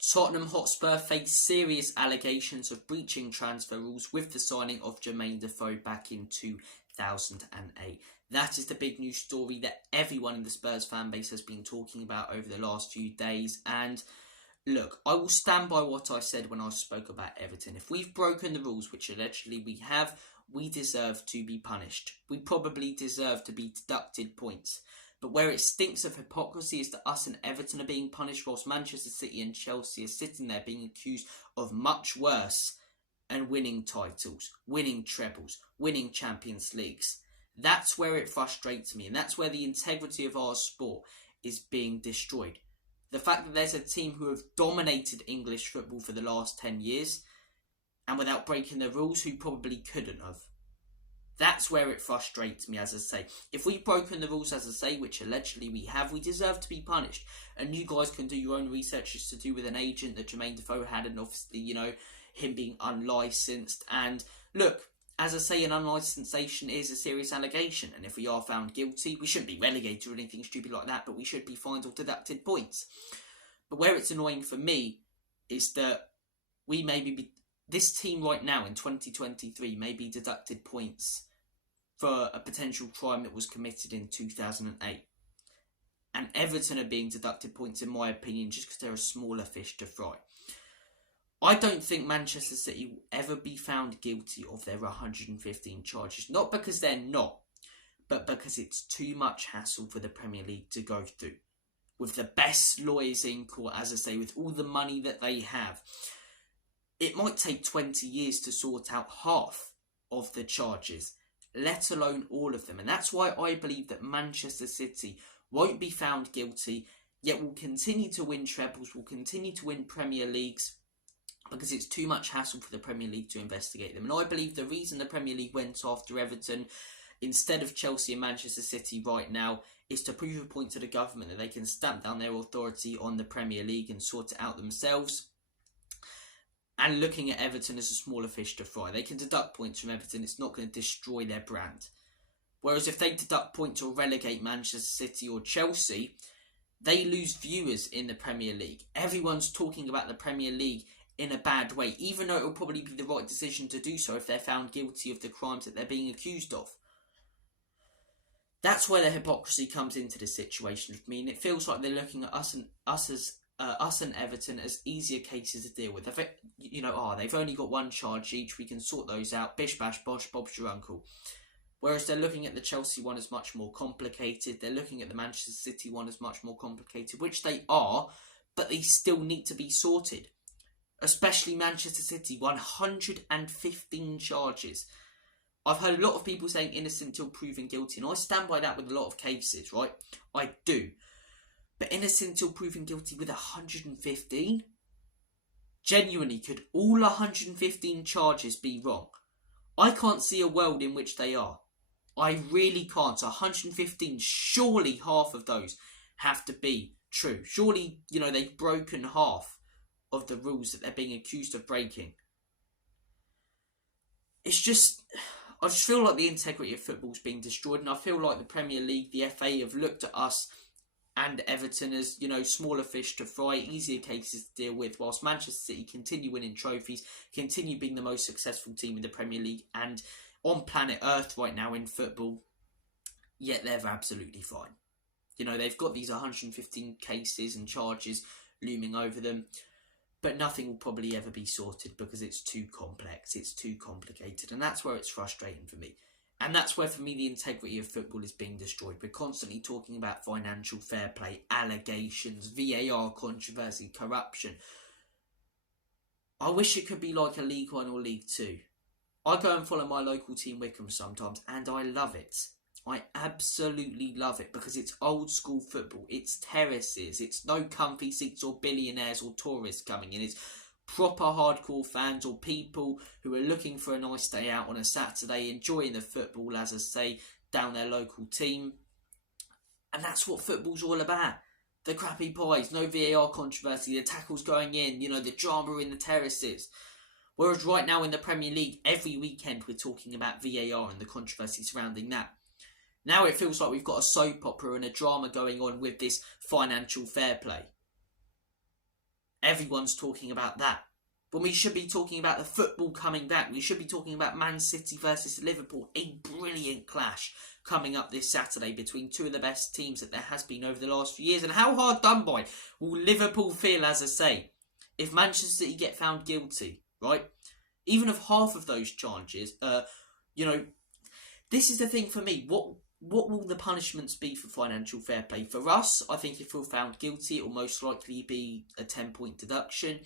Tottenham Hotspur face serious allegations of breaching transfer rules with the signing of Jermaine Defoe back in 2008. That is the big news story that everyone in the Spurs fan base has been talking about over the last few days. And look, I will stand by what I said when I spoke about Everton. If we've broken the rules, which allegedly we have, we deserve to be punished. We probably deserve to be deducted points. But where it stinks of hypocrisy is that us and Everton are being punished whilst Manchester City and Chelsea are sitting there being accused of much worse and winning titles, winning trebles, winning Champions Leagues. That's where it frustrates me, and that's where the integrity of our sport is being destroyed. The fact that there's a team who have dominated English football for the last 10 years and without breaking the rules who probably couldn't have. That's where it frustrates me, as I say. If we've broken the rules, as I say, which allegedly we have, we deserve to be punished. And you guys can do your own research as to do with an agent that Jermaine Defoe had, and obviously, him being unlicensed. And look, as I say, an unlicensed agent is a serious allegation. And if we are found guilty, we shouldn't be relegated or anything stupid like that, but we should be fined or deducted points. But where it's annoying for me is that we this team right now in 2023 may be deducted points for a potential crime that was committed in 2008. And Everton are being deducted points, in my opinion, just because they're a smaller fish to fry. I don't think Manchester City will ever be found guilty of their 115 charges. Not because they're not, but because it's too much hassle for the Premier League to go through. With the best lawyers in court, as I say, with all the money that they have, it might take 20 years to sort out half of the charges, let alone all of them. And that's why I believe that Manchester City won't be found guilty, yet will continue to win trebles, will continue to win Premier Leagues, because it's too much hassle for the Premier League to investigate them. And I believe the reason the Premier League went after Everton instead of Chelsea and Manchester City right now is to prove a point to the government that they can stamp down their authority on the Premier League and sort it out themselves. And looking at Everton as a smaller fish to fry. They can deduct points from Everton. It's not going to destroy their brand. Whereas if they deduct points or relegate Manchester City or Chelsea, they lose viewers in the Premier League. Everyone's talking about the Premier League in a bad way, even though it will probably be the right decision to do so if they're found guilty of the crimes that they're being accused of. That's where the hypocrisy comes into the situation with me, and it feels like they're looking at us and Everton as easier cases to deal with. They've only got one charge each, we can sort those out, bish bash bosh, Bob's your uncle. Whereas they're looking at the Chelsea one as much more complicated, they're looking at the Manchester City one as much more complicated, which they are, but they still need to be sorted. Especially Manchester City, 115 charges. I've heard a lot of people saying innocent till proven guilty, and I stand by that with a lot of cases, right? I do. But innocent till proven guilty with 115? Genuinely, could all 115 charges be wrong? I can't see a world in which they are. I really can't. 115, surely half of those have to be true. Surely, they've broken half of the rules that they're being accused of breaking. I just feel like the integrity of football is being destroyed, and I feel like the Premier League, the FA, have looked at us and Everton as, smaller fish to fry, easier cases to deal with, whilst Manchester City continue winning trophies, continue being the most successful team in the Premier League and on planet Earth right now in football, yet they're absolutely fine. They've got these 115 cases and charges looming over them, but nothing will probably ever be sorted because it's too complex, it's too complicated, and that's where it's frustrating for me. And that's where, for me, the integrity of football is being destroyed. We're constantly talking about financial fair play, allegations, VAR controversy, corruption. I wish it could be like a League 1 or League 2. I go and follow my local team, Wickham, sometimes, and I love it. I absolutely love it because it's old school football. It's terraces. It's no comfy seats or billionaires or tourists coming in. It's proper hardcore fans or people who are looking for a nice day out on a Saturday, enjoying the football, as I say, down their local team. And that's what football's all about. The crappy pies, no VAR controversy, the tackles going in, the drama in the terraces. Whereas right now in the Premier League, every weekend we're talking about VAR and the controversy surrounding that. Now it feels like we've got a soap opera and a drama going on with this financial fair play. everyone's talking about that. When we should be talking about the football coming back. We should be talking about Man City versus Liverpool. A brilliant clash coming up this Saturday between two of the best teams that there has been over the last few years. And how hard done by will Liverpool feel, as I say, if Manchester City get found guilty, right? Even of half of those charges, this is the thing for me. What will the punishments be for financial fair play? For us, I think if we're found guilty, it will most likely be a 10-point deduction.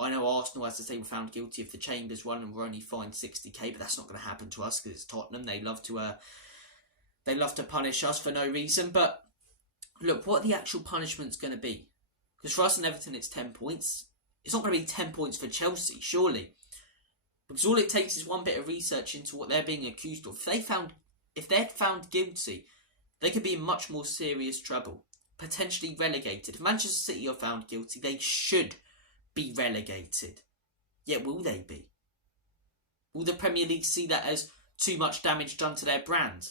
I know Arsenal, as I say, were found guilty of the Chambers one and were only fined 60k, but that's not going to happen to us because it's Tottenham. They love to punish us for no reason. But look, what are the actual punishment's going to be? Because for us and Everton, it's 10 points. It's not going to be 10 points for Chelsea, surely. Because all it takes is one bit of research into what they're being accused of. If they're found guilty, they could be in much more serious trouble. Potentially relegated. If Manchester City are found guilty, they should be relegated. Yet will they be? Will the Premier League see that as too much damage done to their brand?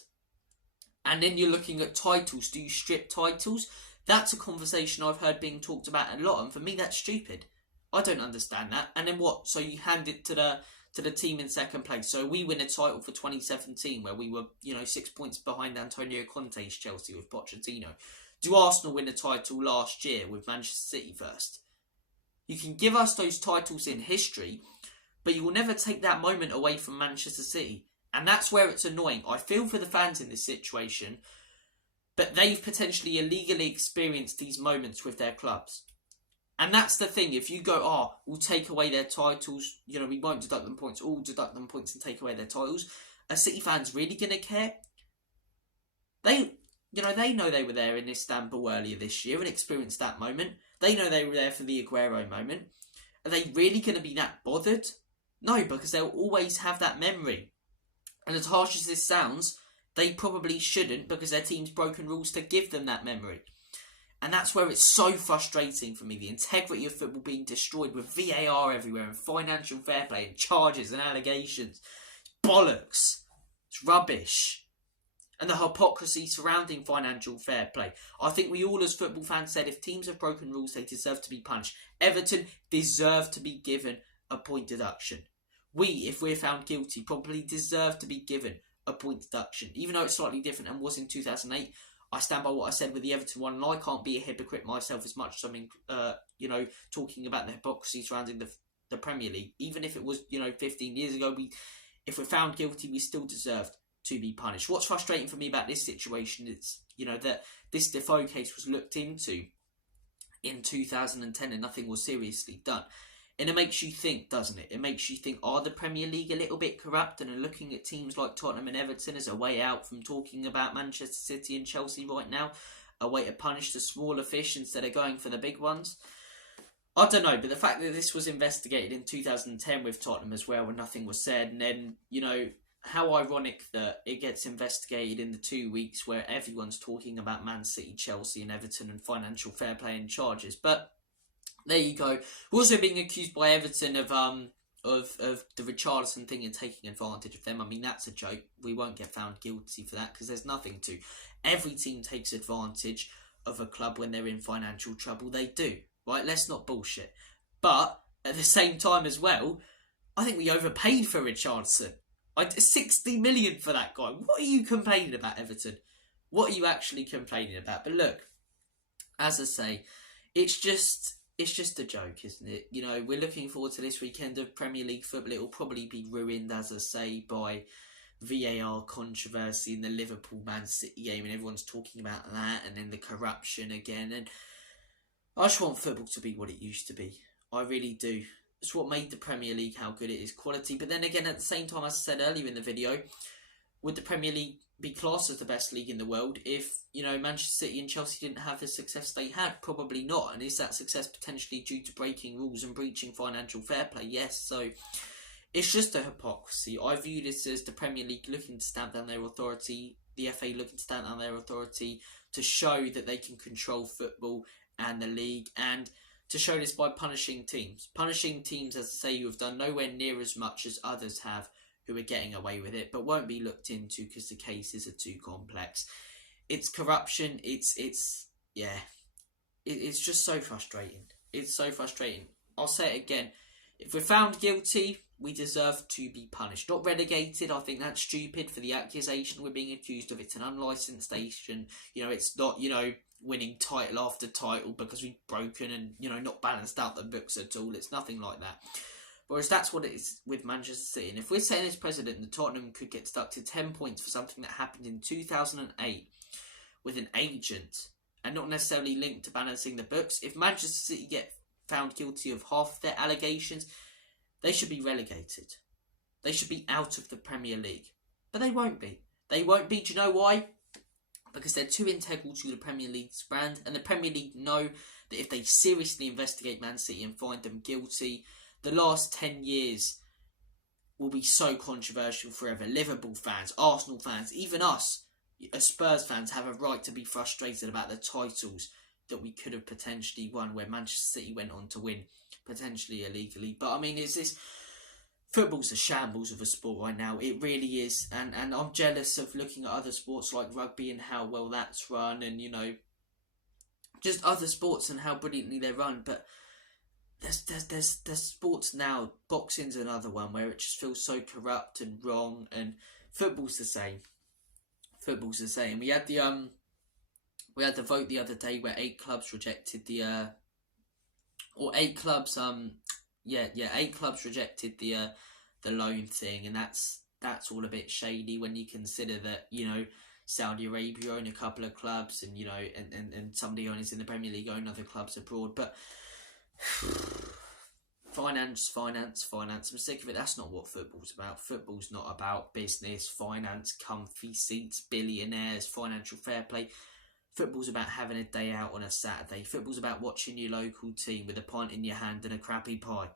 And then you're looking at titles. Do you strip titles? That's a conversation I've heard being talked about a lot, and for me that's stupid. I don't understand that. And then what? So you hand it to the team in second place. So we win a title for 2017 where we were, 6 points behind Antonio Conte's Chelsea with Pochettino. Do Arsenal win a title last year with Manchester City first? You can give us those titles in history, but you will never take that moment away from Manchester City. And that's where it's annoying. I feel for the fans in this situation, but they've potentially illegally experienced these moments with their clubs. And that's the thing. If you go, we'll take away their titles, we won't deduct them points, all deduct them points and take away their titles. Are City fans really going to care? They know they were there in Istanbul earlier this year and experienced that moment. They know they were there for the Aguero moment. Are they really going to be that bothered? No, because they'll always have that memory. And as harsh as this sounds, they probably shouldn't because their team's broken rules to give them that memory. And that's where it's so frustrating for me. The integrity of football being destroyed with VAR everywhere and financial fair play and charges and allegations. It's bollocks. It's rubbish. And the hypocrisy surrounding financial fair play. I think we all as football fans said if teams have broken rules, they deserve to be punished. Everton deserve to be given a point deduction. We, if we're found guilty, probably deserve to be given a point deduction. Even though it's slightly different and was in 2008, I stand by what I said with the Everton one, and I can't be a hypocrite myself as much as I'm, talking about the hypocrisy surrounding the Premier League. Even if it was, 15 years ago, if we're found guilty, we still deserved to be punished. What's frustrating for me about this situation is, that this Defoe case was looked into in 2010 and nothing was seriously done. And it makes you think, doesn't it? It makes you think, are the Premier League a little bit corrupt and are looking at teams like Tottenham and Everton as a way out from talking about Manchester City and Chelsea right now? A way to punish the smaller fish instead of going for the big ones? I don't know, but the fact that this was investigated in 2010 with Tottenham as well when nothing was said, and then, how ironic that it gets investigated in the 2 weeks where everyone's talking about Man City, Chelsea and Everton and financial fair play and charges. But there you go. We're also being accused by Everton of the Richarlison thing and taking advantage of them. I mean, that's a joke. We won't get found guilty for that because there's nothing to. Every team takes advantage of a club when they're in financial trouble. They do, right? Let's not bullshit. But at the same time as well, I think we overpaid for Richarlison. 60 million for that guy. What are you complaining about, Everton? What are you actually complaining about? But look, as I say, it's just a joke, isn't it? We're looking forward to this weekend of Premier League football. It will probably be ruined, as I say, by VAR controversy in the Liverpool-Man City game, and everyone's talking about that, and then the corruption again. And I just want football to be what it used to be. I really do. It's what made the Premier League how good it is, quality. But then again, at the same time, as I said earlier in the video, would the Premier League be classed as the best league in the world if, Manchester City and Chelsea didn't have the success they had? Probably not. And is that success potentially due to breaking rules and breaching financial fair play? Yes. So it's just a hypocrisy. I view this as the Premier League looking to stamp down their authority, the FA looking to stamp down their authority to show that they can control football and the league, and to show this by punishing teams. Punishing teams, as I say, who have done nowhere near as much as others have, who are getting away with it, but won't be looked into because the cases are too complex. It's corruption. It's just so frustrating. It's so frustrating. I'll say it again. If we're found guilty, we deserve to be punished. Not relegated. I think that's stupid for the accusation we're being accused of. It's an unlicensed station. You know, it's not, you know, winning title after title because we've broken and, you know, not balanced out the books at all. It's nothing like that. Whereas that's what it is with Manchester City. And if we're setting this precedent, the Tottenham could get deducted 10 points for something that happened in 2008 with an agent and not necessarily linked to balancing the books. If Manchester City get found guilty of half of their allegations, they should be relegated. They should be out of the Premier League. But they won't be. They won't be. Do you know why? Because they're too integral to the Premier League's brand. And the Premier League know that if they seriously investigate Man City and find them guilty, the last 10 years will be so controversial forever. Liverpool fans, Arsenal fans, even us, as Spurs fans, have a right to be frustrated about the titles that we could have potentially won, where Manchester City went on to win, potentially illegally. But I mean, is this... Football's a shambles of a sport right now. It really is. And I'm jealous of looking at other sports like rugby and how well that's run, and, you know, just other sports and how brilliantly they're run. But there's sports now, boxing's another one, where it just feels so corrupt and wrong, and football's the same. Football's the same. We had the vote the other day where 8 clubs rejected the 8 clubs rejected the loan thing, and that's all a bit shady when you consider that, you know, Saudi Arabia own a couple of clubs, and, you know, and some of the owners in the Premier League own other clubs abroad. But finance. I'm sick of it. That's not what football's about. Football's not about business, finance, comfy seats, billionaires, financial fair play. Football's about having a day out on a Saturday. Football's about watching your local team with a pint in your hand and a crappy pie.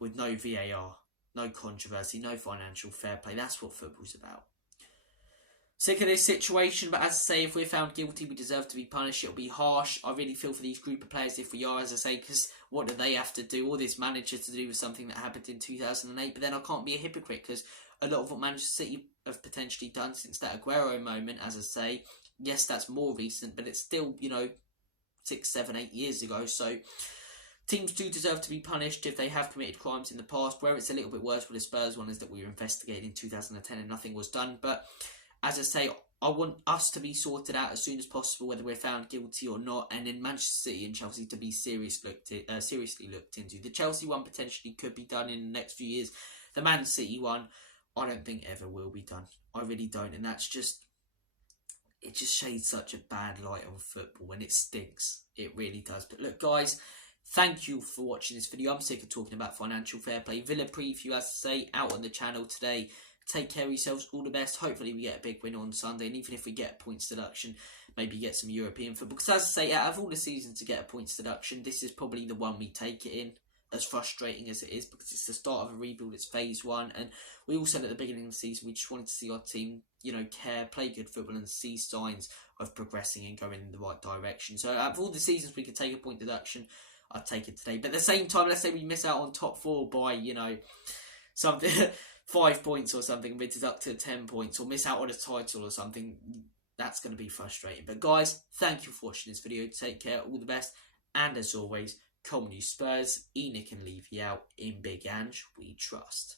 With no VAR, no controversy, no financial fair play. That's what football's about. Sick of this situation, but as I say, if we're found guilty, we deserve to be punished. It'll be harsh. I really feel for these group of players if we are, as I say, because what do they have to do? All this manager to do with something that happened in 2008, but then I can't be a hypocrite, because a lot of what Manchester City have potentially done since that Aguero moment, as I say, yes, that's more recent, but it's still, you know, 6, 7, 8 years ago. So teams do deserve to be punished if they have committed crimes in the past. Where it's a little bit worse with the Spurs one is that we were investigated in 2010 and nothing was done. But as I say, I want us to be sorted out as soon as possible, whether we're found guilty or not, and then Manchester City and Chelsea to be seriously looked into. The Chelsea one potentially could be done in the next few years. The Man City one, I don't think ever will be done. I really don't, and that's just... it just shades such a bad light on football, and it stinks. It really does. But look, guys, thank you for watching this video. I'm sick of talking about financial fair play. Villa preview, as I say, out on the channel today. Take care of yourselves. All the best. Hopefully we get a big win on Sunday, and even if we get a points deduction, maybe get some European football. Because as I say, out of all the seasons to get a points deduction, this is probably the one we take it in. As frustrating as it is, because it's the start of a rebuild, it's phase 1, and we all said at the beginning of the season we just wanted to see our team, you know, play good football and see signs of progressing and going in the right direction. So out of all the seasons we could take a point deduction, I'd take it today. But at the same time, let's say we miss out on top 4 by, you know, something 5 points or something, and we deducted 10 points, or miss out on a title or something, that's going to be frustrating. But guys, thank you for watching this video. Take care, all the best, and as always, come on you Spurs, Enoch and leave you out. In Big Ange we trust.